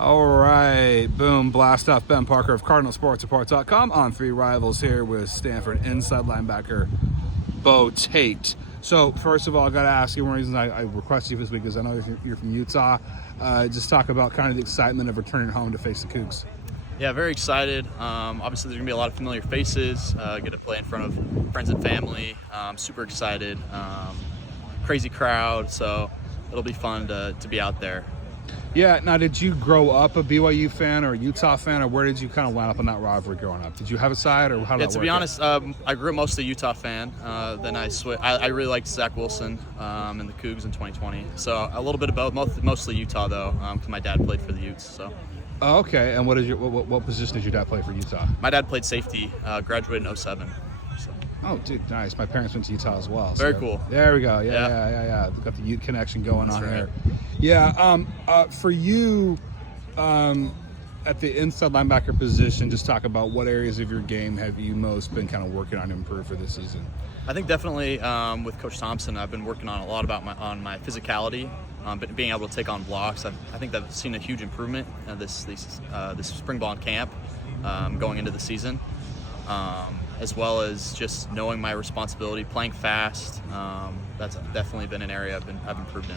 All right, boom, blast off. Ben Parker of CardinalSportsReport.com on Three Rivals here with Stanford inside linebacker Bo Tate. So first of all, I got to ask you, one of the reasons I requested you this week is I know you're from Utah. Just talk about kind of the excitement of returning home to face the Cougs. Yeah, very excited. Obviously, there's going to be a lot of familiar faces. Get to play in front of friends and family. Super excited. Crazy crowd, so it'll be fun to be out there. Yeah, now did you grow up a BYU fan or a Utah fan, or where did you kind of line up on that rivalry growing up? Did you have a side, or how did that work? To be honest, I grew up mostly a Utah fan. Then I really liked Zach Wilson and the Cougs in 2020. So a little bit of both, mostly Utah though, because my dad played for the Utes. So. Oh, okay, and what position did your dad play for Utah? My dad played safety, graduated in 07. So. Oh, dude, nice. My parents went to Utah as well. Very cool. There we go. Yeah. We've got the Ute connection going That's on right. here. Yeah. For you, at the inside linebacker position, just talk about what areas of your game have you most been kind of working on to improve for this season? I think definitely with Coach Thompson, I've been working on a lot about my physicality, but being able to take on blocks. I think I've seen a huge improvement this spring ball and camp going into the season. As well as just knowing my responsibility, playing fast. That's definitely been an area I've improved in.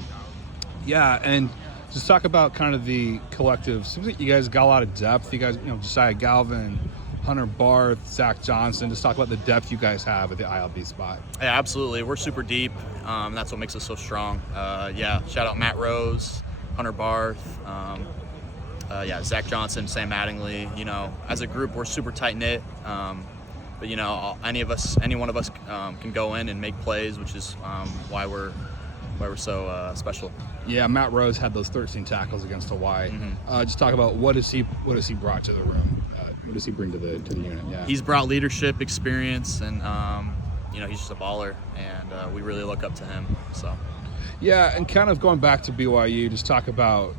Yeah, and just talk about kind of the collective. Seems like you guys got a lot of depth. You guys, Josiah Galvin, Hunter Barth, Zach Johnson. Just talk about the depth you guys have at the ILB spot. Yeah, absolutely. We're super deep. That's what makes us so strong. Shout out Matt Rose, Hunter Barth. Zach Johnson, Sam Mattingly. As a group, we're super tight knit. But any one of us can go in and make plays, which is why we're so special. Yeah, Matt Rose had those 13 tackles against Hawaii. Mm-hmm. Just talk about what has he brought to the room? What does he bring to the unit? Yeah, he's brought leadership, experience, and he's just a baller, and we really look up to him. So. Yeah, and kind of going back to BYU, just talk about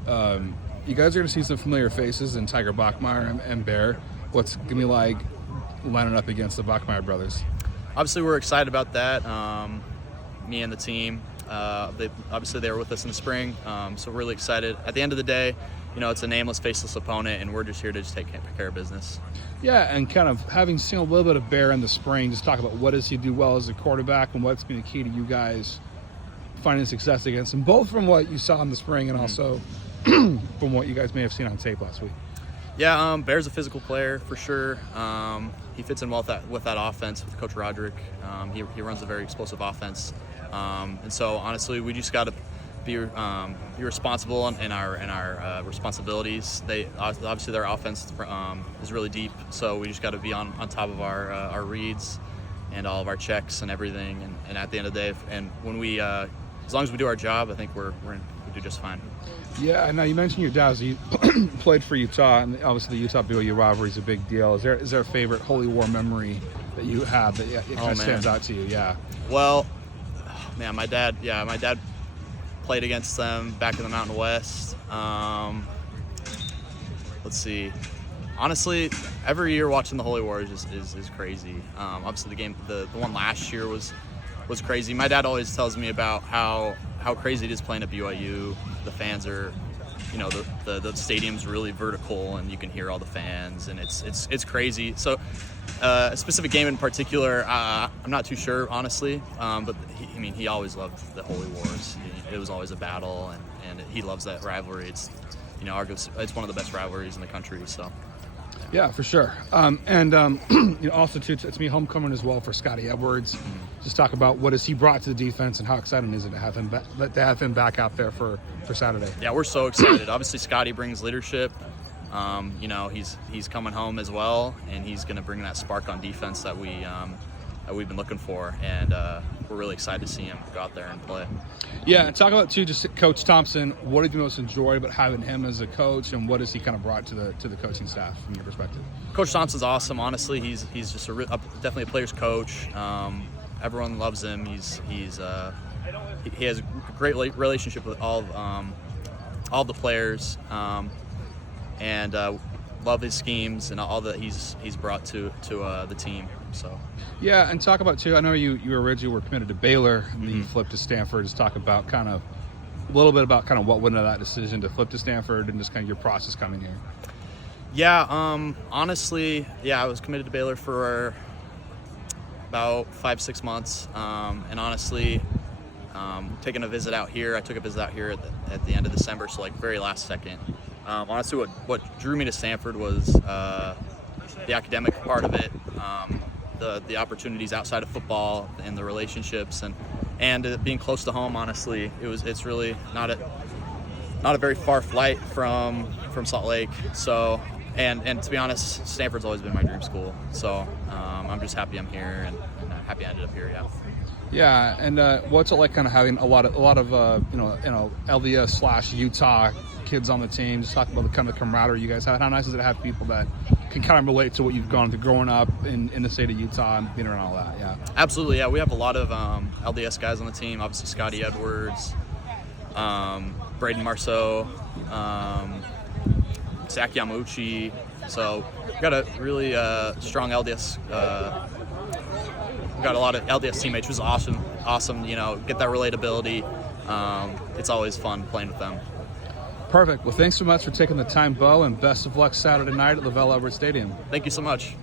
you guys are going to see some familiar faces in Tiger Bachmeier and Bear. What's going to be like lining up against the Bachmeier brothers? Obviously, we're excited about that. Me and the team. They were with us in the spring, so we're really excited. At the end of the day, it's a nameless, faceless opponent, and we're just here to just take care of business. Yeah, and kind of having seen a little bit of Bear in the spring, just talk about what does he do well as a quarterback and what's been the key to you guys finding success against him, both from what you saw in the spring and also from what you guys may have seen on tape last week. Yeah, Bear's a physical player for sure. He fits in well with that offense with Coach Roderick. He runs a very explosive offense, and so honestly, we just got to be responsible in our responsibilities. Obviously their offense is really deep, so we just got to be on top of our reads and all of our checks and everything. And at the end of the day, and when we as long as we do our job, I think we do just fine. Yeah, now you mentioned your dad. You played for Utah, and obviously the Utah-BYU rivalry is a big deal. Is there a favorite Holy War memory that you have that it kind of stands out to you? Yeah. Well, man, my dad played against them back in the Mountain West. Let's see. Honestly, every year watching the Holy War is crazy. Obviously, the game, the one last year was crazy. My dad always tells me about how crazy it is playing at BYU. The fans are, the stadium's really vertical, and you can hear all the fans, and it's crazy. So, a specific game in particular, I'm not too sure, honestly. But he always loved the Holy Wars. It was always a battle, and he loves that rivalry. It's, it's one of the best rivalries in the country. So. Yeah, for sure. Also too, it's me homecoming as well for Scotty Edwards. Just talk about what has he brought to the defense and how exciting is it to have him back out there for Saturday. Yeah, we're so excited. Obviously, Scotty brings leadership. He's coming home as well, and he's going to bring that spark on defense that we've been looking for, and we're really excited to see him go out there and play. Yeah, and talk about too, just Coach Thompson. What did you most enjoy about having him as a coach, and what has he kind of brought to the coaching staff from your perspective? Coach Thompson's awesome. Honestly, he's just definitely a player's coach. Everyone loves him. He has a great relationship with all the players, and love his schemes and all that he's brought to the team. So. Yeah, and talk about too. I know you originally were committed to Baylor, and then you flipped to Stanford. Just talk about kind of a little bit about kind of what went into that decision to flip to Stanford and just kind of your process coming here. Yeah, honestly, I was committed to Baylor for about 5-6 months, and honestly, taking a visit out here, I took a visit out here at the end of December, so like very last second. Honestly, what drew me to Stanford was the academic part of it, the opportunities outside of football and the relationships, and being close to home. Honestly, it's really not a very far flight from Salt Lake. So, and to be honest, Stanford's always been my dream school. So I'm just happy I'm here and happy I ended up here. Yeah. Yeah, and what's it like kind of having a lot of LDS / Utah kids on the team? Just talk about the kind of camaraderie you guys have. How nice is it to have people that can kind of relate to what you've gone through growing up in the state of Utah and being around all that? Yeah, absolutely. Yeah, we have a lot of LDS guys on the team. Obviously, Scotty Edwards, Braden Marceau, Zach Yamuchi. So we've got a really strong LDS. We've got a lot of LDS teammates, which is awesome. Get that relatability. It's always fun playing with them. Perfect. Well, thanks so much for taking the time, Bo, and best of luck Saturday night at LaVell Edwards Stadium. Thank you so much.